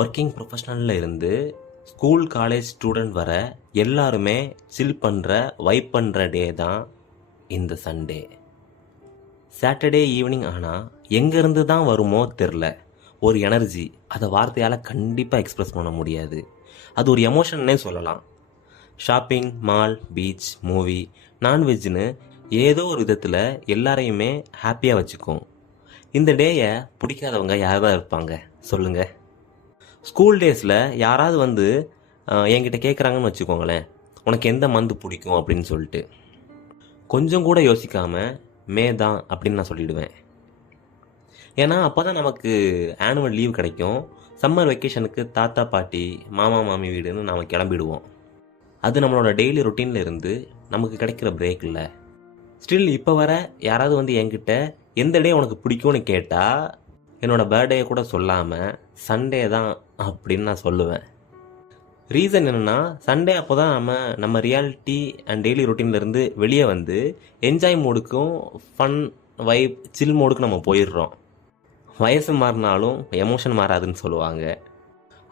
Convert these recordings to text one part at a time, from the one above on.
Working ப்ரொஃபஷனலில் இருந்து school college student வர எல்லாருமே சில் பண்ணுற வைப் பண்ணுற டே தான் இந்த சண்டே. சாட்டர்டே ஈவினிங் ஆனால் எங்கேருந்து தான் வருமோ தெரில, ஒரு எனர்ஜி, அதை வார்த்தையால் கண்டிப்பாக எக்ஸ்ப்ரெஸ் பண்ண முடியாது. அது ஒரு எமோஷன்னே சொல்லலாம். ஷாப்பிங், மால், பீச், மூவி, நான்வெஜ்னு ஏதோ ஒரு விதத்தில் எல்லாரையுமே ஹாப்பியாக வச்சுக்கும். இந்த டேயை பிடிக்காதவங்க யார் தான் இருப்பாங்க சொல்லுங்கள்? ஸ்கூல் டேஸில் யாராவது வந்து என்கிட்ட கேட்குறாங்கன்னு வச்சுக்கோங்களேன், உனக்கு எந்த மந்த் பிடிக்கும் அப்படின்னு சொல்லிட்டு, கொஞ்சம் கூட யோசிக்காமல் மே தான் அப்படின்னு நான் சொல்லிவிடுவேன். ஏன்னா அப்போ தான் நமக்கு ஆனுவல் லீவ் கிடைக்கும். சம்மர் வெக்கேஷனுக்கு தாத்தா பாட்டி மாமா மாமி வீடுன்னு நாம் கிளம்பிடுவோம். அது நம்மளோட டெய்லி ரொட்டீனில் இருந்து நமக்கு கிடைக்கிற பிரேக் இல்லை. ஸ்டில் இப்போ வர யாராவது வந்து என்கிட்ட எந்த டே உனக்கு பிடிக்கும்னு கேட்டால் என்னோடய பர்த்டே கூட சொல்லாமல் சண்டே தான் அப்படின்னு நான் சொல்லுவேன். ரீசன் என்னென்னா, சண்டே அப்போ தான் நம்ம ரியாலிட்டி அண்ட் டெய்லி ரொட்டீன்லேருந்து வெளியே வந்து என்ஜாய் மோடுக்கும் ஃபன் வைப் சில் மோடுக்கும் நம்ம போயிடுறோம். வயசு மாறினாலும் எமோஷன் மாறாதுன்னு சொல்லுவாங்க.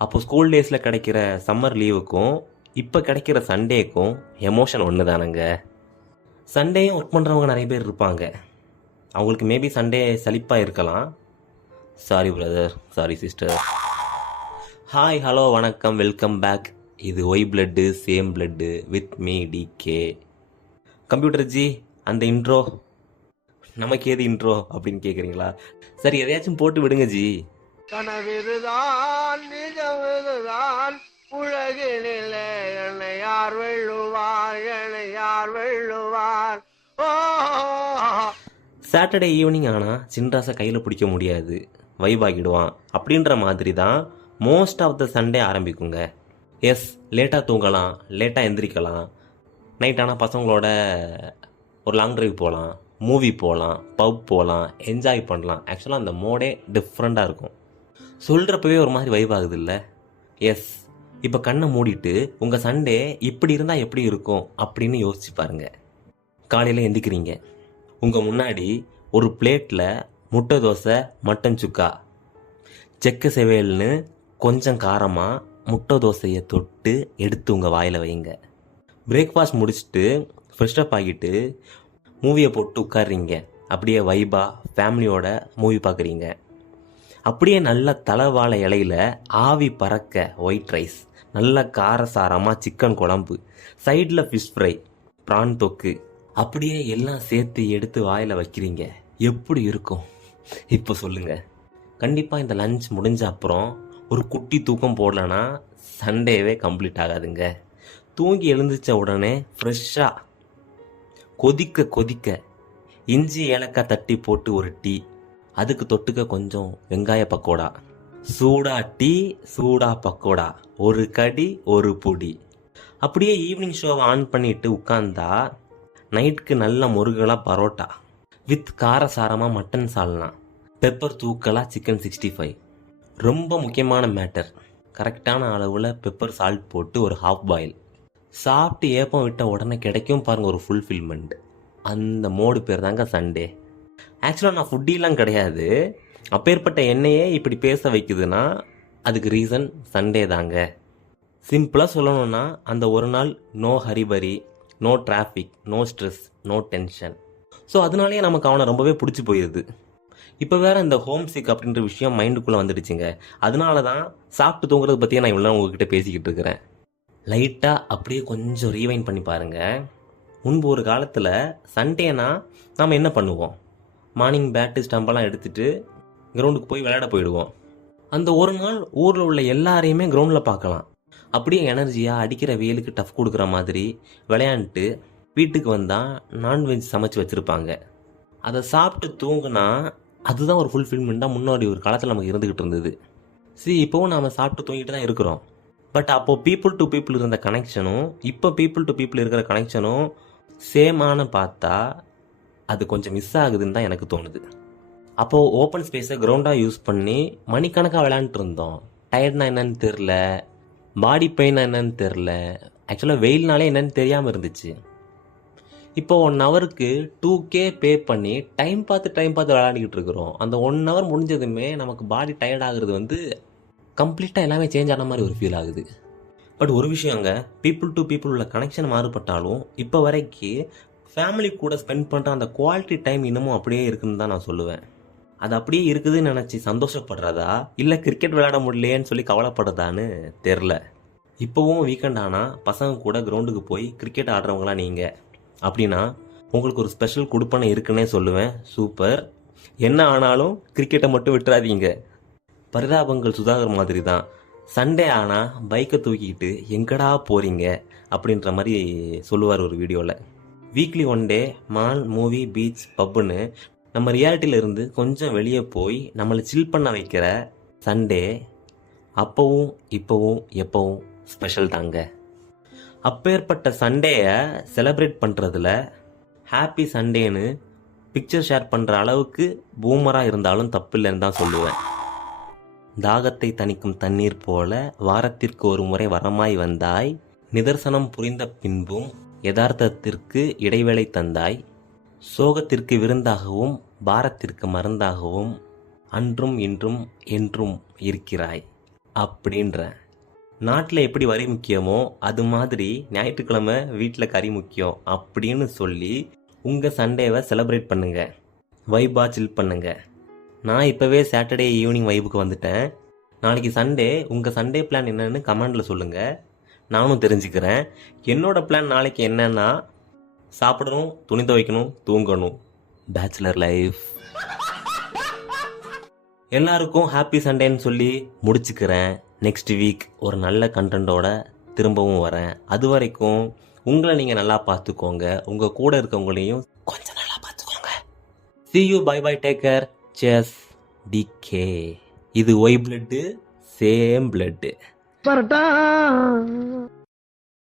அப்போது ஸ்கூல் டேஸில் கிடைக்கிற சம்மர் லீவுக்கும் இப்போ கிடைக்கிற சண்டேக்கும் எமோஷன் ஒன்று தானங்க. சண்டேயும் ஒர்க் பண்ணுறவங்க நிறைய பேர் இருப்பாங்க. அவங்களுக்கு மேபி சண்டே சலிப்பாக இருக்கலாம். Sorry brother, sorry sister. Hi, hello, வணக்கம், வெல்கம் பேக். இது why blood same blood with me DK. Computer ji, அந்த இன்ட்ரோ நமக்கு ஏது இன்ட்ரோ அப்படின்னு கேட்குறீங்களா? சரி, எதையாச்சும் போட்டு விடுங்க ஜி. கனவிதுதான் நிஜமிதுதான், உலகினிலே என்னை யார் வெல்லுவார், என்னை யார் வெல்லுவார். சாட்டர்டே ஈவினிங் ஆனால் சின்ராசை கையில் பிடிக்க முடியாது, வைபாகிடுவான் அப்படின்ற மாதிரி தான் மோஸ்ட் ஆஃப் த சண்டே ஆரம்பிக்குங்க. எஸ், லேட்டாக தூங்கலாம், லேட்டாக எந்திரிக்கலாம், நைட் ஆனால் பசங்களோட ஒரு லாங் ட்ரைவ் போகலாம், மூவி போகலாம், பப் போகலாம், என்ஜாய் பண்ணலாம். ஆக்சுவலாக அந்த மோடே டிஃப்ரெண்ட்டாக இருக்கும். சொல்கிறப்பவே ஒரு மாதிரி வைப் ஆகுது இல்லை? எஸ், இப்போ கண்ணை மூடிட்டு உங்கள் சண்டே இப்படி இருந்தால் எப்படி இருக்கும் அப்படின்னு யோசிச்சு பாருங்கள். காலையில் எந்திக்கிறீங்க, உங்கள் முன்னாடி ஒரு பிளேட்டில் முட்டை தோசை, மட்டன் சுக்கா, செக்க செவேல்னு கொஞ்சம் காரமாக முட்டை தோசையை தொட்டு எடுத்து உங்கள் வாயில் வைங்க. பிரேக்ஃபாஸ்ட் முடிச்சுட்டு ஃப்ரெஷ்அப் ஆகிட்டு மூவியை போட்டு உட்காடுறீங்க. அப்படியே வைபா ஃபேமிலியோட மூவி பார்க்குறீங்க. அப்படியே நல்ல தலைவாழை இலையில் ஆவி பறக்க ஒயிட் ரைஸ், நல்ல காரசாரமாக சிக்கன் குழம்பு, சைடில் ஃபிஷ் ஃப்ரை, ப்ரான் தொக்கு, அப்படியே எல்லாம் சேர்த்து எடுத்து வாயில் வைக்கிறீங்க. எப்படி இருக்கும் இப்போ சொல்லுங்கள்? கண்டிப்பாக இந்த லஞ்ச் முடிஞ்ச அப்புறம் ஒரு குட்டி தூக்கம் போடலன்னா சண்டேவே கம்ப்ளீட் ஆகாதுங்க. தூங்கி எழுந்திரிச்ச உடனே ஃப்ரெஷ்ஷாக கொதிக்க கொதிக்க இஞ்சி ஏலக்காய் தட்டி போட்டு ஒரு டீ, அதுக்கு தொட்டுக்க கொஞ்சம் வெங்காய பக்கோடா, சூடா டீ சூடா பக்கோடா, ஒரு கடி ஒரு பொடி. அப்படியே ஈவினிங் ஷோவை ஆன் பண்ணிட்டு உட்காந்தா நைட்டுக்கு நல்ல முருகலாக பரோட்டா வித் காரசாரமாக மட்டன் சால்னா, பெப்பர் தூக்கலாக சிக்கன் 65. ரொம்ப முக்கியமான மேட்டர், கரெக்டான அளவில் பெப்பர் சால்ட் போட்டு ஒரு ஹாஃப் பாயில் சாப்பிட்டு ஏப்பம் விட்ட உடனே கிடைக்கும் பாருங்கள் ஒரு ஃபுல்ஃபில்மெண்ட். அந்த மோடு பேர் தாங்க சண்டே. ஆக்சுவலாக நான் ஃபுட்டிலாம் கிடையாது. அப்பேற்பட்ட என்னையே இப்படி பேச வைக்குதுன்னா அதுக்கு ரீசன் சண்டே தாங்க. சிம்பிளாக சொல்லணும்னா அந்த ஒரு நாள் no hurry burry, no traffic, no stress, no tension. So அதனாலேயே நமக்கு அவனை ரொம்பவே பிடிச்சி போயிடுது. இப்போ வேறு இந்த ஹோம் சிக் அப்படின்ற விஷயம் மைண்டுக்குள்ளே வந்துடுச்சுங்க. அதனால தான் சாப்பிட்டு தூங்குறது பற்றியே நான் இவ்வளோ உங்ககிட்ட பேசிக்கிட்டு இருக்கிறேன். லைட்டாக அப்படியே கொஞ்சம் ரீவைண்ட் பண்ணி பாருங்கள். முன்பு ஒரு காலத்தில் சண்டேனா நாம் என்ன பண்ணுவோம்? மார்னிங் பேட்டு ஸ்டம்பெல்லாம் எடுத்துகிட்டு கிரவுண்டுக்கு போய் விளையாட போயிடுவோம். அந்த ஒரு நாள் ஊரில் உள்ள எல்லாரையுமே கிரவுண்டில் பார்க்கலாம். அப்படியே எனர்ஜியாக அடிக்கிற வெயிலுக்கு டஃப் கொடுக்குற மாதிரி விளையாண்டுட்டு வீட்டுக்கு வந்தால் நான்வெஜ் சமைச்சு வச்சுருப்பாங்க. அதை சாப்பிட்டு தூங்குனா அதுதான் ஒரு ஃபுல்ஃபில்மெண்ட்டாக முன்னாடி ஒரு காலத்தில் நமக்கு இருந்துக்கிட்டு இருந்தது. இப்போவும் நாம் சாப்பிட்டு தூங்கிட்டு தான் இருக்கிறோம். பட் அப்போது பீப்புள் டு பீப்புள் இருந்த கனெக்ஷனும் இப்போ பீப்புள் டு பீப்புள் இருக்கிற கனெக்ஷனும் சேமான பார்த்தா அது கொஞ்சம் மிஸ் ஆகுதுன்னு தான் எனக்கு தோணுது. அப்போது ஓப்பன் ஸ்பேஸை கிரவுண்டாக யூஸ் பண்ணி மணிக்கணக்காக விளையாண்டுட்டு இருந்தோம். டயர்ட்னா என்னன்னு தெரில, பாடி பெயின் என்னன்னு தெரில, ஆக்சுவலாக வெயில்னாலே என்னன்னு தெரியாமல் இருந்துச்சு. இப்போ 1 ஹவருக்கு 2K பே பண்ணி டைம் பார்த்து விளையாடிக்கிட்டு இருக்கிறோம். அந்த 1 ஹவர் முடிஞ்சதுமே நமக்கு பாடி டயர்ட் ஆகுறது வந்து கம்ப்ளீட்டாக எல்லாமே சேஞ்ச் ஆன மாதிரி ஒரு ஃபீல் ஆகுது. பட் ஒரு விஷயங்க, பீப்புள் டு பீப்புள் உள்ள கனெக்ஷன் மாறுபட்டாலும் இப்போ வரைக்கும் ஃபேமிலி கூட ஸ்பெண்ட் பண்ணுற அந்த குவாலிட்டி டைம் இன்னமும் அப்படியே இருக்குன்னு தான் நான் சொல்லுவேன். அது அப்படியே இருக்குதுன்னு நினச்சி சந்தோஷப்படுறதா இல்லை கிரிக்கெட் விளையாட முடியலையேன்னு சொல்லி கவலைப்படுறதான்னு தெரில. இப்போவும் வீக்கெண்ட் ஆனால் பசங்க கூட கிரவுண்டுக்கு போய் கிரிக்கெட் ஆடுறவங்களாம் நீங்கள் அப்படின்னா உங்களுக்கு ஒரு ஸ்பெஷல் கொடுப்பனை இருக்குன்னே சொல்லுவேன். சூப்பர். என்ன ஆனாலும் கிரிக்கெட்டை மட்டும் விட்டுறாதீங்க. பரிதாபங்கள் சுதாகர் மாதிரி தான். சண்டே ஆனால் பைக்கை தூக்கிக்கிட்டு எங்கடா போகிறீங்க அப்படின்ற மாதிரி சொல்லுவார் ஒரு வீடியோவில். வீக்லி 1 டே மால், மூவி, பீச், பப்புன்னு நம்ம ரியாலிட்டியிலேருந்து கொஞ்சம் வெளியே போய் நம்மளை சில் பண்ண வைக்கிற சண்டே அப்போவும் இப்போவும் எப்போவும் ஸ்பெஷல் தாங்க. அப்பேற்பட்ட சண்டேயை செலிப்ரேட் பண்ணுறதுல ஹாப்பி சண்டேன்னு பிக்சர் ஷேர் பண்ணுற அளவுக்கு பூமராக இருந்தாலும் தப்பில்லைன்னு தான் சொல்லுவேன். தாகத்தை தணிக்கும் தண்ணீர் போல வாரத்திற்கு ஒரு முறை வரமாய் வந்தாய், நிதர்சனம் புரிந்த பின்பும் யதார்த்தத்திற்கு இடைவேளை தந்தாய், சோகத்திற்கு விருந்தாகவும் பாரத்திற்கு மருந்தாகவும் அன்றும் இன்றும் என்றும் இருக்கிறாய் அப்படின்ற. நாட்டில் எப்படி வரி முக்கியமோ அது மாதிரி ஞாயிற்றுக்கிழமை வீட்டில் கறி முக்கியம் அப்படின்னு சொல்லி உங்கள் சண்டேவை செலிப்ரேட் பண்ணுங்க, வைபா சில் பண்ணுங்க. நான் இப்போவே சாட்டர்டே ஈவினிங் வைபுக்கு வந்துட்டேன். நாளைக்கு சண்டே, உங்கள் சண்டே பிளான் என்னன்னு கமெண்டில் சொல்லுங்கள், நானும் தெரிஞ்சுக்கிறேன். என்னோட பிளான் நாளைக்கு என்னன்னா சாப்பிடணும், துணி துவைக்கணும், தூங்கணும். Bachelor life. எல்லாருக்கும் ஹாப்பி சண்டேன்னு சொல்லி முடிச்சுக்கிறேன். நெக்ஸ்ட் வீக் ஒரு நல்ல கண்டென்ட்டோட திரும்பவும் வரேன். அது வரைக்கும் உங்களை நீங்கள் நல்லா பார்த்துக்கோங்க, உங்கள் கூட இருக்கவங்களையும் கொஞ்சம் நல்லா பார்த்துக்கோங்க. See you, bye bye, take care. Cheers. DK. இது why blood, same blood. Parotta